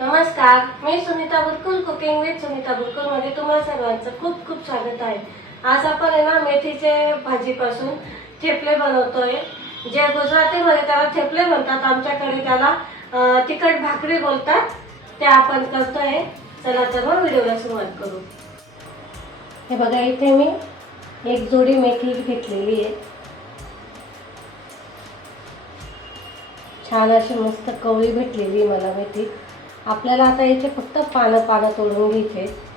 नमस्कार मी Sunita Burkul cooking with Sunita बुरकुलमध्ये तुम्हाला सर्वांचं खूप खूप स्वागत आहे. आज आपण आहे ना मेथीचे भाजीपासून थेपले बनवतोय. जे गुजरातीमध्ये त्याला थेपले म्हणतात आमच्याकडे त्याला तिखट भाकरी बोलतात ते आपण करतोय. चला तर मग व्हिडिओला सुरुवात करू. हे बघा इथे मी एक जोडी मेथी घेतलेली आहे. छान अशी मस्त कवळी भेटलेली आहे मला मेथी आपल्याला आता इथे फक्त पानं पानं तोडून घ्यायचे.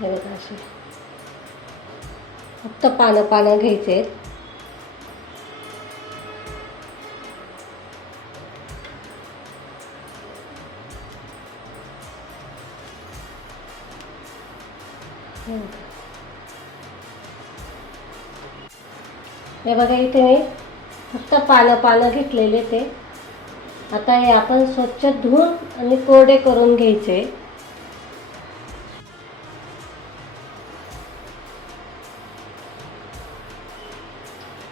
हे फक्त पानं पानं घ्यायचे. आहेत हे बघा इथे मी फक्त पानं पानं घेतलेले ते. आता हे आपण स्वच्छ धुवून आणि कोरडे करून घ्यायचे.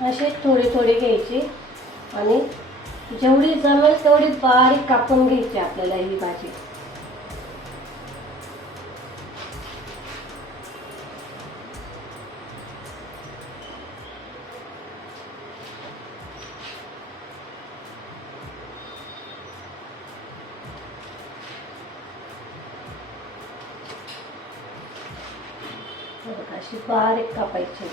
असे थोडी थोडी घ्यायची आणि जेवढी जमेल तेवढी बारीक कापून घ्यायची आपल्याला ही भाजी. अशी बारीक कापायची.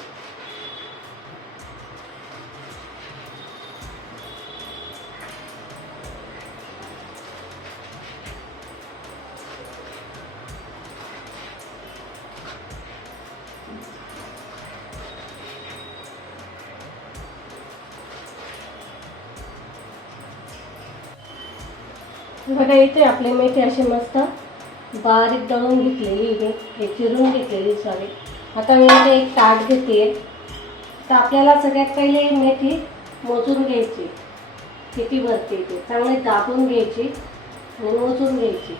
बघा इथे आपले मेथी असे मस्त बारीक दळून घेतलेली हे चिरून घेतलेली सॉरी आता मी इथे एक ताट घेते. तर आपल्याला सगळ्यात पहिले मेथी मोजून घ्यायची. किती भरते ते? चांगली दाबून घ्यायची आणि मोजून घ्यायची.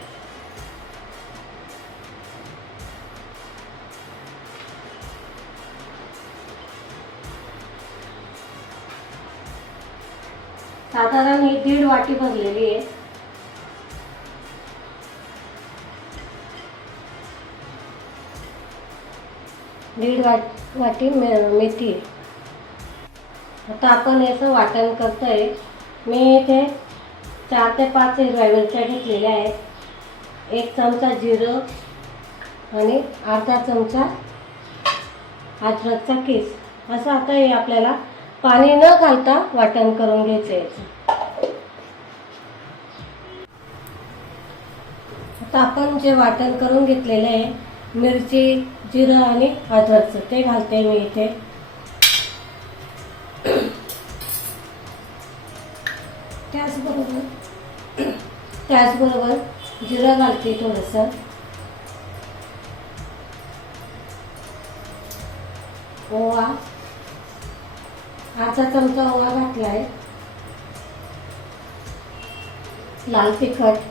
साधारण ही दीड वाटी भरलेली आहे. दीड वाट वाटी मे मेथी. आता आपण याचं वाटण करतोय. मी इथे चार ते पाच हिरव्या मिरच्या घेतलेल्या आहेत. एक चमचा जिरं आणि अर्धा चमचा अद्रकचा केस. असं आता हे आपल्याला पाणी न घालता वाटण करून घ्यायचं याचं आता आपण जे वाटण करून घेतलेलं आहे मिरची जिरं आणि अद्रकचं ते घालते मी इथे. त्याचबरोबर त्याचबरोबर जिरं घालते थोडंसं. ओवा. अर्धा चमचा ओवा घातला आहे लाल तिखट.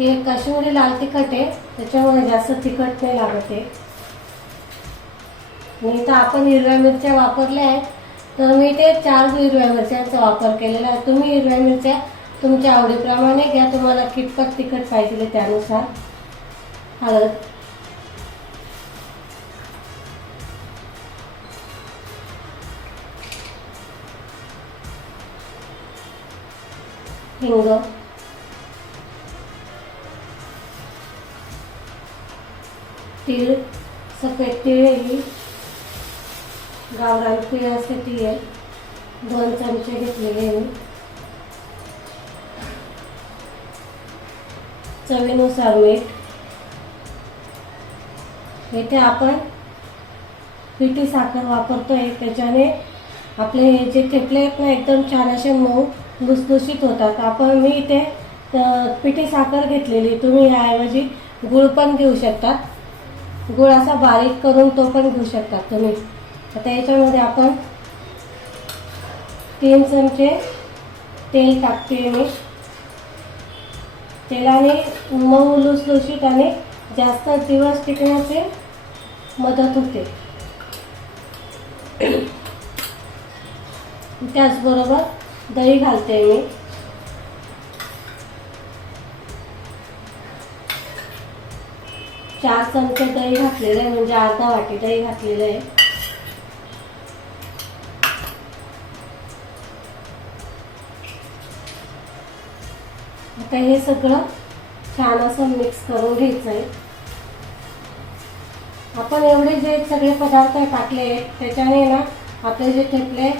हे काश्मीरी लाल तिखट आहे त्याच्यामुळे जास्त तिखट नाही लागत आहे आणि आपण हिरव्या मिरच्या वापरल्या आहेत तर मी ते चार हिरव्या मिरच्यांचा वापर केलेला आहे. तुम्ही हिरव्या मिरच्या तुमच्या आवडीप्रमाणे घ्या तुम्हाला कितपत तिखट पाहिजे त्यानुसार. हळद. हिंग. तिळ सफेद तिळ ही गावरान तीळ असते ती आहे. दोन चमचे घेतलेले आहे मी. चवीनुसार मीठ. येथे आपण पिठी साखर वापरतोय. त्याच्याने आपले हे जे खेपले आहेत ना एकदम छान असे मऊ लुसलुशीत होतात. आपण मी इथे पिठी साखर घेतलेली. तुम्ही याऐवजी गुळ पण घेऊ शकता. गुळ असा बारीक करून तो पण घेऊ शकता तुम्ही. आता याच्यामध्ये आपण तीन चमचे तेल टाकते मी. तेलाने मऊ लुसलुशीत आणि जास्त दिवस टिकण्याचे मदत होते. त्याचबरोबर दही घालते मी. चार चमचे दही घातलेलं आहे म्हणजे अर्धा वाटी दही घातलेलं आहे. आता हे सगळं छान असं मिक्स करून घ्यायचं आहे आपण एवढे जे सगळे पदार्थ टाकले त्याच्याने ना आपले जे ठेपले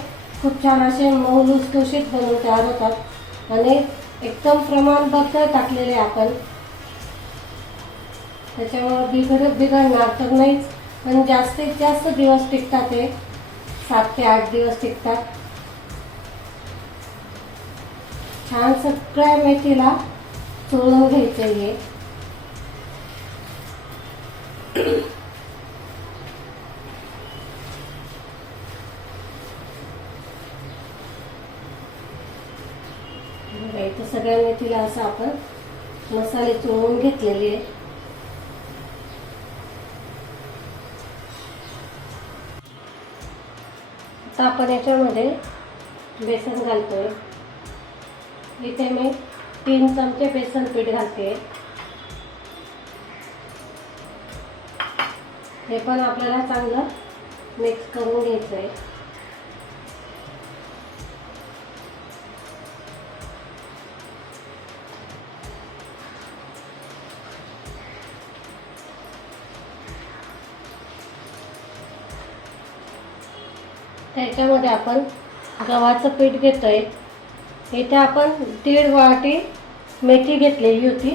खूप छान असे मऊ लुसलुशीत बनवून तयार होतात. आणि एकदम प्रमाणबद्ध टाकलेले आपण. त्याच्यामुळं बिघडत बिघडणार तर नाहीच. पण जास्तीत जास्त दिवस टिकतात ते सात ते आठ दिवस टिकतात. छान सगळ्या मेथीला चोळून घ्यायचं हे. सगळ्या मेथीला असं आपण मसाले चोळून घेतलेले आहे आता आपण याच्यामध्ये बेसन घालतो. आहे इथे मी तीन चमचे बेसन पीठ घालते. हे पण आपल्याला चांगलं मिक्स करून घ्यायचं आहे त्याच्यामध्ये आपण गव्हाचं पीठ घेतोय. इथे आपण दीड वाटी मेथी घेतलेली होती.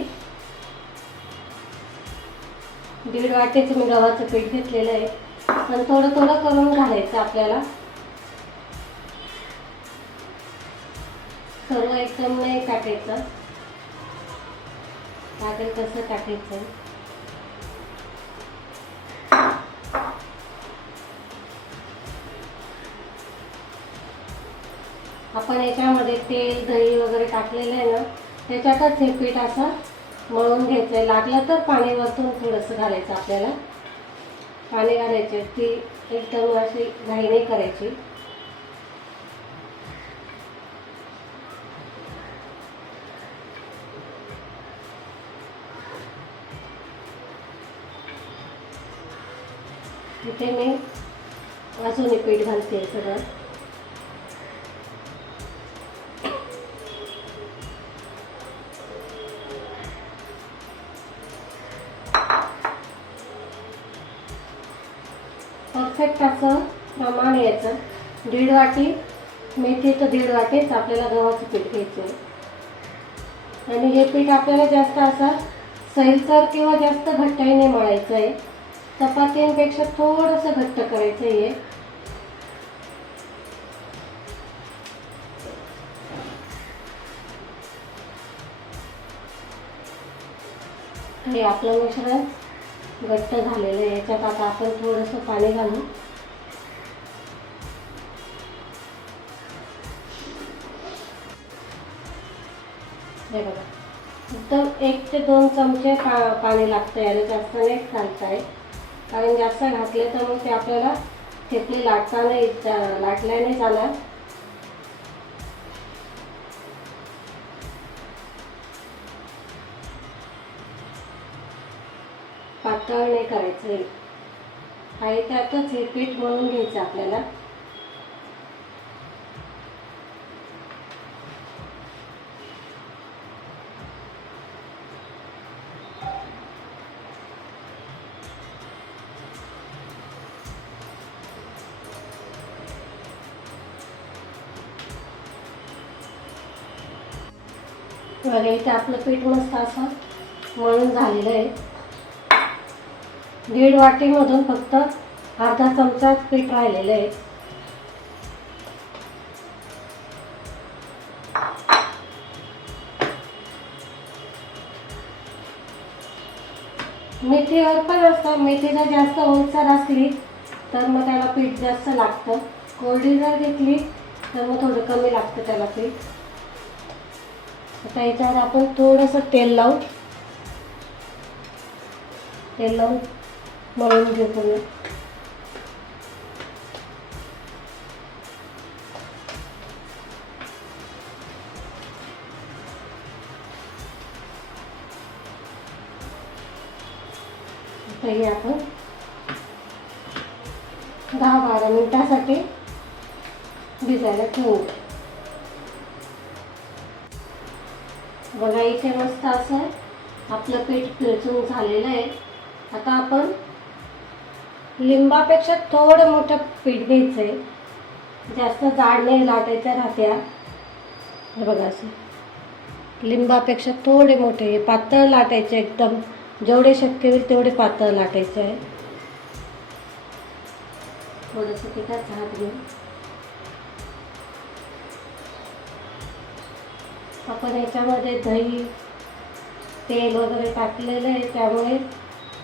दीड वाटीचं मी गव्हाचं पीठ घेतलेलं आहे. पण थोडं थोडं करून घालायचं आपल्याला. सर्व एकदम नाही टाकायचं लागेल तसं टाकायचं आपण याच्यामध्ये तेल दही वगैरे टाकलेलं आहे ना त्याच्यातच हे पीठ असं मळून घ्यायचं आहे लागलं तर पाणी वरतून थोडंसं घालायचं आपल्याला. पाणी घालायचे. ती एकदम अशी घाई नाही करायची. तिथे मी अजूनही पीठ घालते सगळं. दीड वाटी मेथी तर दीड वाटीच आपल्याला गव्हाचं पीठ घ्यायचं आहे. आणि हे पीठ आपल्याला जास्त असं सैलसर किंवा जास्त घट्टही नाही मळायचं आहे. चपातींपेक्षा थोडंसं घट्ट करायचं आहे हे. आपलं मिश्रण घट्ट झालेलं आहे. याच्यात आता आपण थोडंसं पाणी घालू हे बघा. एकदम एक ते दोन चमचे पा पाणी लागतं याला जास्त नाही घालताय. कारण जास्त घातले तर मग ते आपल्याला ठेपली लाटता नाही लाटल्या नाही जाणार. पातळ नाही करायचं हे. आहे त्यातच हे पीठ घ्यायचं आपल्याला. बघा इथे आपलं पीठ मस्त असं मळून झालेलं आहे. दीड वाटीमधून फक्त अर्धा चमचा पीठ राहिलेलं आहे. मेथीवर पण असतं मेथी जर जास्त ओलसर असली तर मग त्याला पीठ जास्त लागतं. कोरडी जर घेतली तर मग थोडं कमी लागतं त्याला पीठ. आता याच्यावर आपण थोडंसं तेल लावू. तेल लावून मळून घेऊ पूर्ण. आपण दहा बारा मिनिटासाठी भिजायला ठेवू. बघा इथे मस्त असं आपलं पीठ पिळचून झालेलं आहे. आता आपण लिंबापेक्षा थोडं मोठं पीठ घ्यायचं आहे जास्त जाड नाही लाटायच्या राहत्या. हे बघा असं. लिंबापेक्षा थोडे मोठे हे पातळ लाटायचे एकदम. जेवढे शक्य होईल तेवढे पातळ लाटायचे आहे. थोडंसं पिठात हात घेऊन. आपण याच्यामध्ये दही तेल वगैरे टाकलेलं आहे त्यामुळे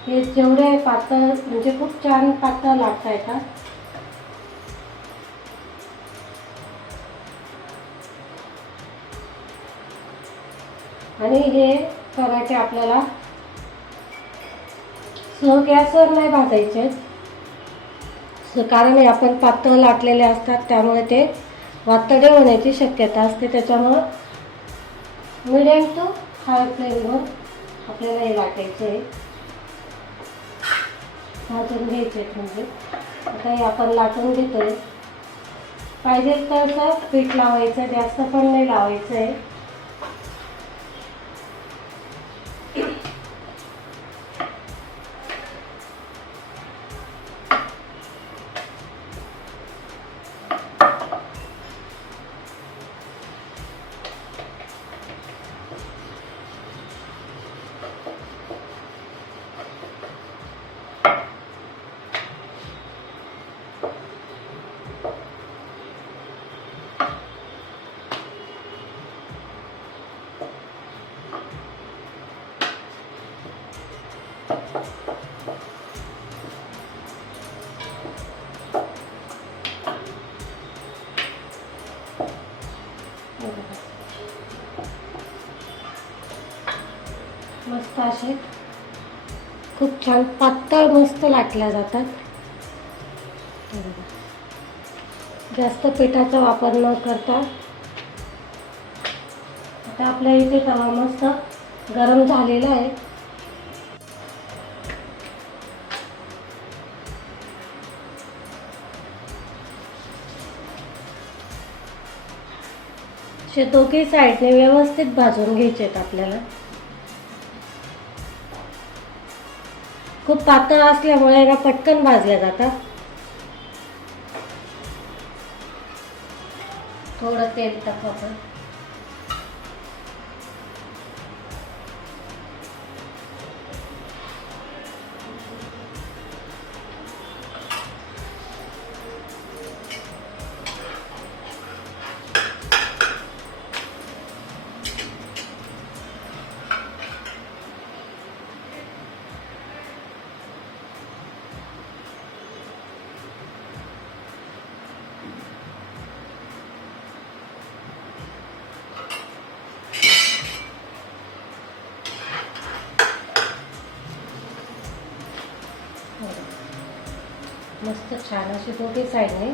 हे जेवढे पातळ म्हणजे खूप छान पातळ लाटता येतात आणि हे पराठे आपल्याला स्लो गॅसवर नाही भाजायचे. कारण हे आपण पातळ लाटलेले असतात त्यामुळे ते वातडे होण्याची शक्यता असते त्याच्यामुळं मिडियम टू हाय फ्लेमवर आपल्याला हे वाटायचं आहे. भाजून घ्यायचे आहेत म्हणजे. आता हे आपण लाटून घेतोय. पाहिजे तसं पीठ लावायचं जास्त पण नाही लावायचं आहे. मस्त असे. खूप छान पातळ मस्त लाटल्या जातात. जास्त पिठाचा वापर न करता. आता आपल्या इथे तवा मस्त गरम झालेला आहे. असे दोघी साईडने व्यवस्थित भाजून घ्यायचे आहेत आपल्याला. खूप पातळ असल्यामुळे ना पटकन भाजल्या जातात. थोडं तेल टाकू आपण. मस्त छान असे दोघे साईडने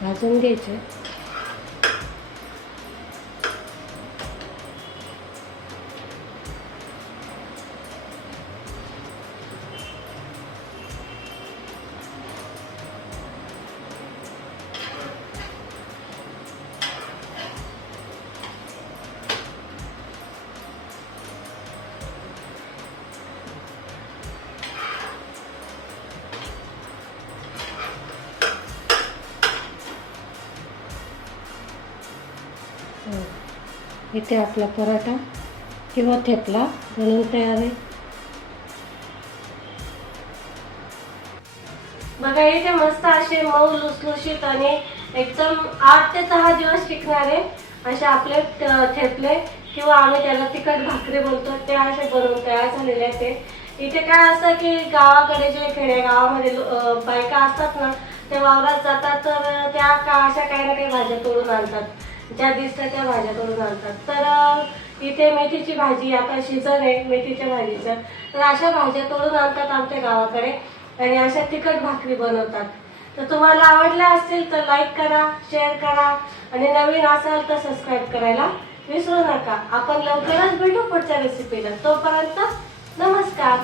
भाजून घ्यायचे. इथे आपला पराठा किंवा थेपला बनवून तयार आहे. बघा इथे मस्त असे मऊ लुसलुशीत आणि एकदम आठ ते दहा दिवस टिकणारे असे आपले थेपले किंवा आम्ही त्याला तिखट भाकरी बोलतो ते असे बनवून तयार झालेले आहेत ते. इथे काय असतं की गावाकडे जे खेडे गावामध्ये बायका असतात ना ते वावरात जातात तर त्या का अशा काही ना काही भाज्या तोडून आणतात. ज्या दिसतात त्या भाज्या करून घालतात तर इथे मेथीची भाजी आता सीझन आहे मेथीच्या भाजीचं. तर अशा भाज्या तोडून आणतात आमच्या गावाकडे आणि अशा तिखट भाकरी बनवतात. तर तुम्हाला आवडल्या असतील तर लाईक करा शेअर करा आणि नवीन असाल तर सबस्क्राईब करायला विसरू नका. आपण लवकरच भेटू पुढच्या रेसिपीला तोपर्यंत नमस्कार.